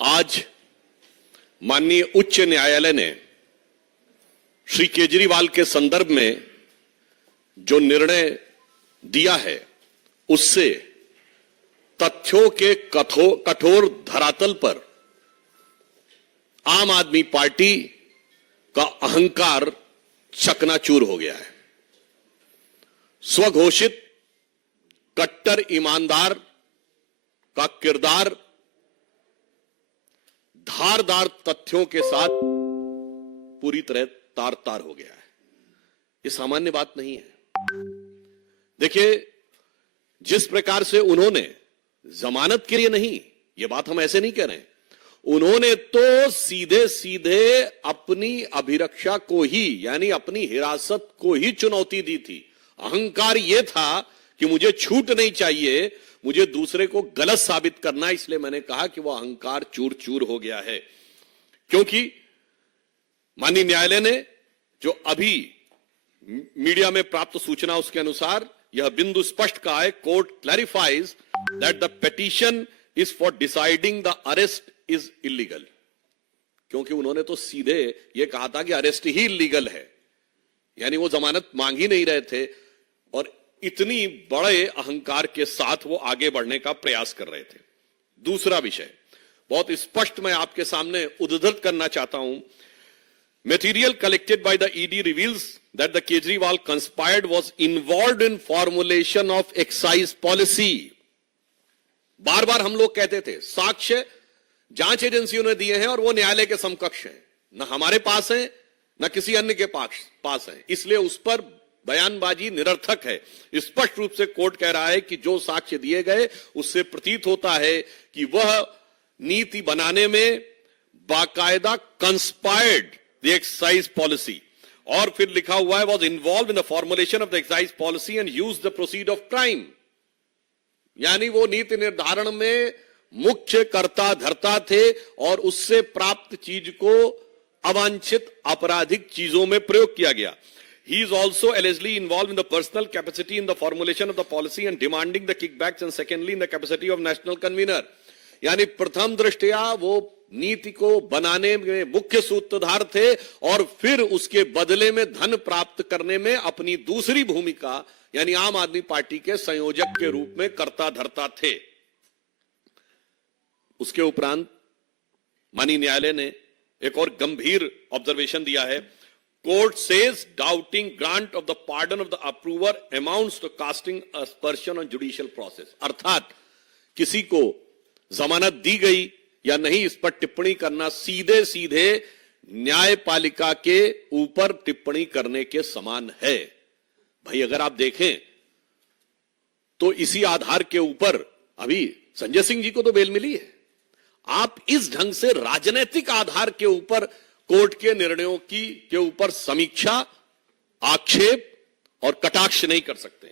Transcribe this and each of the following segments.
आज माननीय उच्च न्यायालय ने श्री केजरीवाल के संदर्भ में जो निर्णय दिया है उससे तथ्यों के कठोर धरातल पर आम आदमी पार्टी का अहंकार चकनाचूर हो गया है। स्वघोषित कट्टर ईमानदार का किरदार धारदार तथ्यों के साथ पूरी तरह तार तार हो गया है। ये सामान्य बात नहीं है। देखिए, जिस प्रकार से उन्होंने जमानत के लिए नहीं, ये बात हम ऐसे नहीं कह रहे हैं, उन्होंने तो सीधे सीधे अपनी अभिरक्षा को ही, यानी अपनी हिरासत को ही चुनौती दी थी। अहंकार यह था कि मुझे छूट नहीं चाहिए, मुझे दूसरे को गलत साबित करना, इसलिए मैंने कहा कि वह अहंकार चूर चूर हो गया है। क्योंकि माननीय न्यायालय ने जो अभी मीडिया में प्राप्त सूचना उसके अनुसार यह बिंदु स्पष्ट कहा है, court clarifies that the petition is for deciding the arrest is illegal. क्योंकि उन्होंने तो सीधे यह कहा था कि अरेस्ट ही इलीगल है, यानी वो जमानत मांग ही नहीं रहे थे और इतनी बड़े अहंकार के साथ वो आगे बढ़ने का प्रयास कर रहे थे। दूसरा विषय बहुत स्पष्ट मैं आपके सामने उद्धृत करना चाहता हूं। Material collected by the ED reveals that the Kejriwal conspired was involved in formulation of excise policy. बार बार हम लोग कहते थे साक्ष्य जांच एजेंसियों ने दिए हैं और वो न्यायालय के समकक्ष हैं, न हमारे पास है न किसी अन्य के पास है, इसलिए उस पर बयानबाजी निरर्थक है। स्पष्ट रूप से कोर्ट कह रहा है कि जो साक्ष्य दिए गए उससे प्रतीत होता है कि वह नीति बनाने में बाकायदा कंस्पायर्ड द एक्साइज पॉलिसी, और फिर लिखा हुआ है was involve in the formulation of the excise policy and use the proceed of crime. यानी वो नीति निर्धारण में मुख्य कर्ता धर्ता थे और उससे प्राप्त चीज को अवांछित आपराधिक चीजों में प्रयोग किया गया। He is also allegedly involved in the personal capacity in the formulation of the policy and demanding the kickbacks, and secondly in the capacity of national convener। यानी प्रथम दृष्टया वो नीति को बनाने में मुख्य सूत्रधार थे और फिर उसके बदले में धन प्राप्त करने में अपनी दूसरी भूमिका यानी आम आदमी पार्टी के संयोजक के रूप में कर्ता धर्ता थे। उसके उपरांत माननीय न्यायालय ने एक और गंभीर ऑब्जर्वेशन दिया है। Court says doubting grant of the pardon of the approver amounts to casting aspersion on judicial process। अर्थात किसी को जमानत दी गई या नहीं इस पर टिप्पणी करना सीधे सीधे न्यायपालिका के ऊपर टिप्पणी करने के समान है। भाई अगर आप देखें तो इसी आधार के ऊपर अभी संजय सिंह जी को तो बेल मिली है। आप इस ढंग से राजनीतिक आधार के ऊपर कोर्ट के निर्णयों के ऊपर समीक्षा, आक्षेप और कटाक्ष नहीं कर सकते।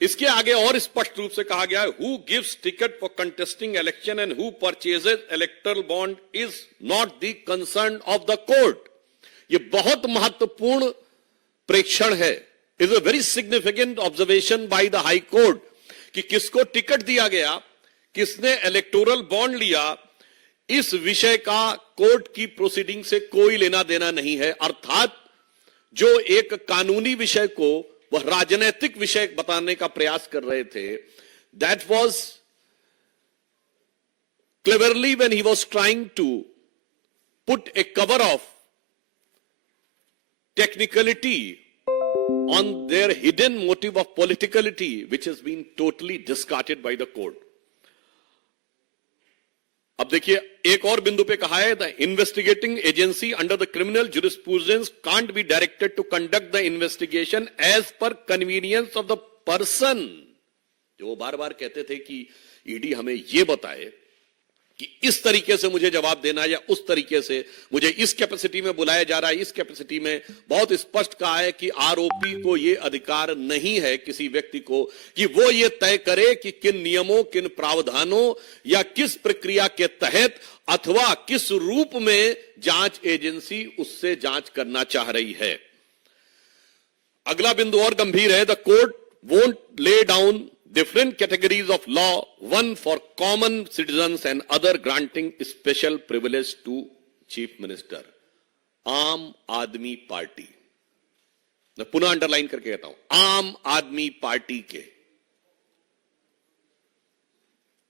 इसके आगे और स्पष्ट रूप से कहा गया है, who gives ticket for contesting election and who purchases electoral bond is not the concern of the court. ये बहुत महत्वपूर्ण प्रेक्षण है, is a very significant observation by the high court कि किसको टिकट दिया गया, किसने इलेक्टोरल बॉन्ड लिया, इस विषय का कोर्ट की प्रोसीडिंग से कोई लेना देना नहीं है। अर्थात जो एक कानूनी विषय को वह राजनीतिक विषय बताने का प्रयास कर रहे थे, that was cleverly when he was trying to put a cover of technicality on their hidden motive of politicality which has been totally discarded by the court. अब देखिए एक और बिंदु पे कहा है, the investigating agency under the criminal jurisprudence can't be directed to conduct the investigation as per convenience of the person. जो वो बार बार कहते थे कि ईडी हमें ये बताए कि इस तरीके से मुझे जवाब देना या उस तरीके से मुझे इस कैपेसिटी में बुलाया जा रहा है, इस कैपेसिटी में। बहुत स्पष्ट कहा है कि आरोपी को यह अधिकार नहीं है किसी व्यक्ति को कि वो ये तय करे कि किन नियमों, किन प्रावधानों या किस प्रक्रिया के तहत अथवा किस रूप में जांच एजेंसी उससे जांच करना चाह रही है। अगला बिंदु और गंभीर है, the court won't lay down different categories of law, one for common citizens and other granting special privilege to Chief Minister. आम आदमी पार्टी, मैं पुनः अंडरलाइन करके कहता हूं, आम आदमी पार्टी के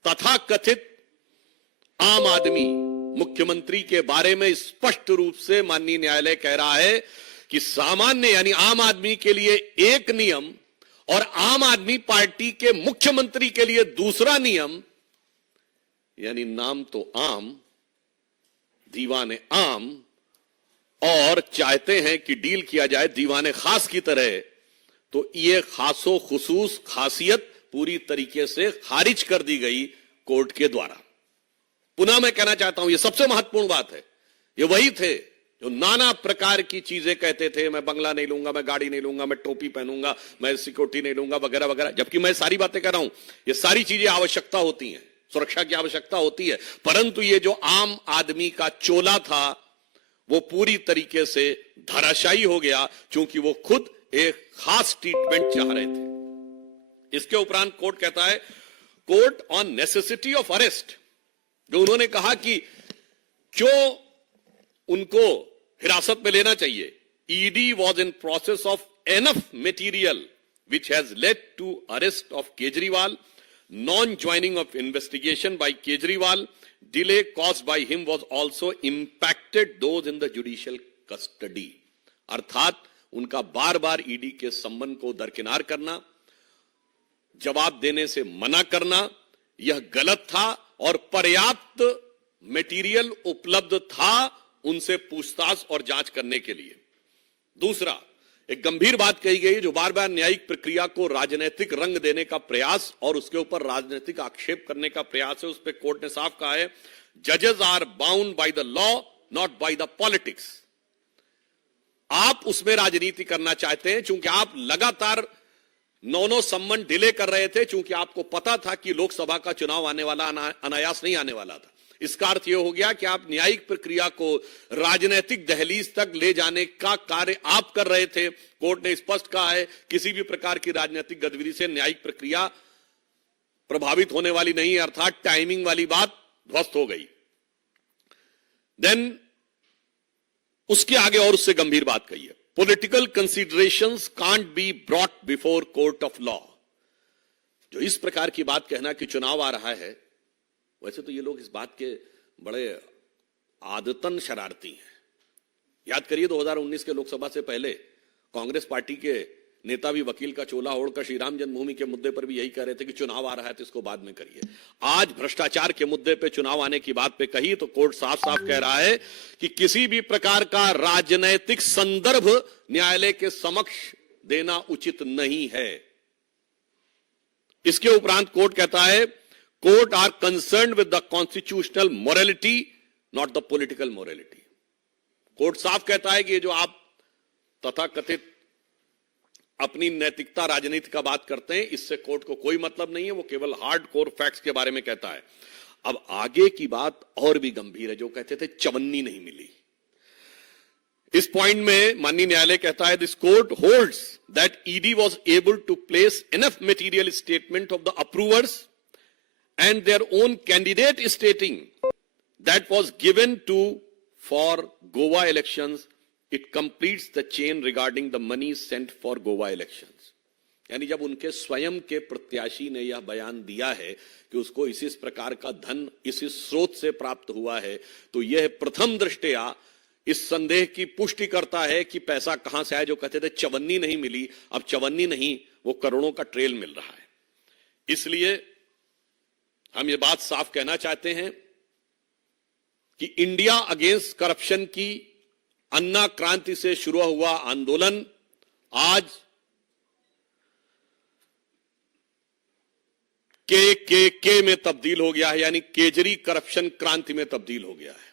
तथा कथित आम आदमी मुख्यमंत्री के बारे में स्पष्ट रूप से माननीय न्यायालय कह रहा है कि सामान्य यानी आम आदमी के लिए एक नियम और आम आदमी पार्टी के मुख्यमंत्री के लिए दूसरा नियम, यानी नाम तो आम, दीवाने आम, और चाहते हैं कि डील किया जाए दीवाने खास की तरह, तो ये खासो खुसूस खासियत पूरी तरीके से खारिज कर दी गई कोर्ट के द्वारा। पुनः मैं कहना चाहता हूं, यह सबसे महत्वपूर्ण बात है। ये वही थे जो नाना प्रकार की चीजें कहते थे, मैं बंगला नहीं लूंगा, मैं गाड़ी नहीं लूंगा, मैं टोपी पहनूंगा, मैं सिक्योरिटी नहीं लूंगा, वगैरह वगैरह। जबकि मैं सारी बातें कर रहा हूं, ये सारी चीजें आवश्यकता होती हैं, सुरक्षा की आवश्यकता होती है, परंतु ये जो आम आदमी का चोला था वो पूरी तरीके से धराशायी हो गया, क्योंकि वो खुद एक खास ट्रीटमेंट चाह रहे थे। इसके उपरांत कोर्ट कहता है, court on necessity of arrest, जो उन्होंने कहा कि क्यों उनको हिरासत में लेना चाहिए। ED was in process of enough material which has led to arrest of Kejriwal, non joining of investigation by Kejriwal, delay caused by him was also impacted those in the judicial custody. अर्थात उनका बार बार ईडी के संबंध को दरकिनार करना, जवाब देने से मना करना, यह गलत था और पर्याप्त मटेरियल उपलब्ध था उनसे पूछताछ और जांच करने के लिए। दूसरा, एक गंभीर बात कही गई जो बार बार न्यायिक प्रक्रिया को राजनीतिक रंग देने का प्रयास और उसके ऊपर राजनीतिक आक्षेप करने का प्रयास है। उस पर कोर्ट ने साफ कहा है, जजेस are bound by the law not by the politics. आप उसमें राजनीति करना चाहते हैं, चूंकि आप लगातार नौ सम्मन डिले कर रहे थे, चूंकि आपको पता था कि लोकसभा का चुनाव आने वाला, अनायास नहीं आने वाला था। इसका अर्थ यह हो गया कि आप न्यायिक प्रक्रिया को राजनीतिक दहलीज तक ले जाने का कार्य आप कर रहे थे। कोर्ट ने स्पष्ट कहा है, किसी भी प्रकार की राजनीतिक गतिविधि से न्यायिक प्रक्रिया प्रभावित होने वाली नहीं है, अर्थात टाइमिंग वाली बात ध्वस्त हो गई। देन उसके आगे और उससे गंभीर बात कही है, political considerations can't be brought before court of law. जो इस प्रकार की बात कहना कि चुनाव आ रहा है, वैसे तो ये लोग इस बात के बड़े आदतन शरारती हैं। याद करिए 2019 के लोकसभा से पहले कांग्रेस पार्टी के नेता भी वकील का चोला ओढ़कर श्री राम जन्मभूमि के मुद्दे पर भी यही कह रहे थे कि चुनाव आ रहा है तो इसको बाद में करिए। आज भ्रष्टाचार के मुद्दे पे चुनाव आने की बात पे कही तो कोर्ट साफ साफ कह रहा है कि किसी भी प्रकार का राजनैतिक संदर्भ न्यायालय के समक्ष देना उचित नहीं है। इसके उपरांत कोर्ट कहता है, court are concerned with the constitutional morality not the political morality. Court साफ कहता है कि जो आप तथाकथित अपनी नैतिकता राजनीति का बात करते हैं, इससे कोर्ट को कोई मतलब नहीं है, वो केवल हार्ड कोर फैक्ट्स के बारे में कहता है। अब आगे की बात और भी गंभीर है, जो कहते थे चवन्नी नहीं मिली। इस पॉइंट में माननीय न्यायालय कहता है, this court holds that ED was able to place enough material statement of the approvers and their own candidate stating that was given to for Goa elections, it completes the chain regarding the money sent for Goa elections। यानी जब उनके स्वयं के प्रत्याशी ने यह बयान दिया है कि उसको इस प्रकार का धन इस स्रोत से प्राप्त हुआ है, तो यह प्रथम दृष्टया इस संदेह की पुष्टि करता है कि पैसा कहां से आया। जो कहते थे चवन्नी नहीं मिली, अब चवन्नी नहीं, वो करोड़ों का ट्रेल मिल रहा है। इसलिए हम ये बात साफ कहना चाहते हैं कि इंडिया अगेंस्ट करप्शन की अन्ना क्रांति से शुरू हुआ आंदोलन आज के में तब्दील हो गया है, यानी केजरी करप्शन क्रांति में तब्दील हो गया है।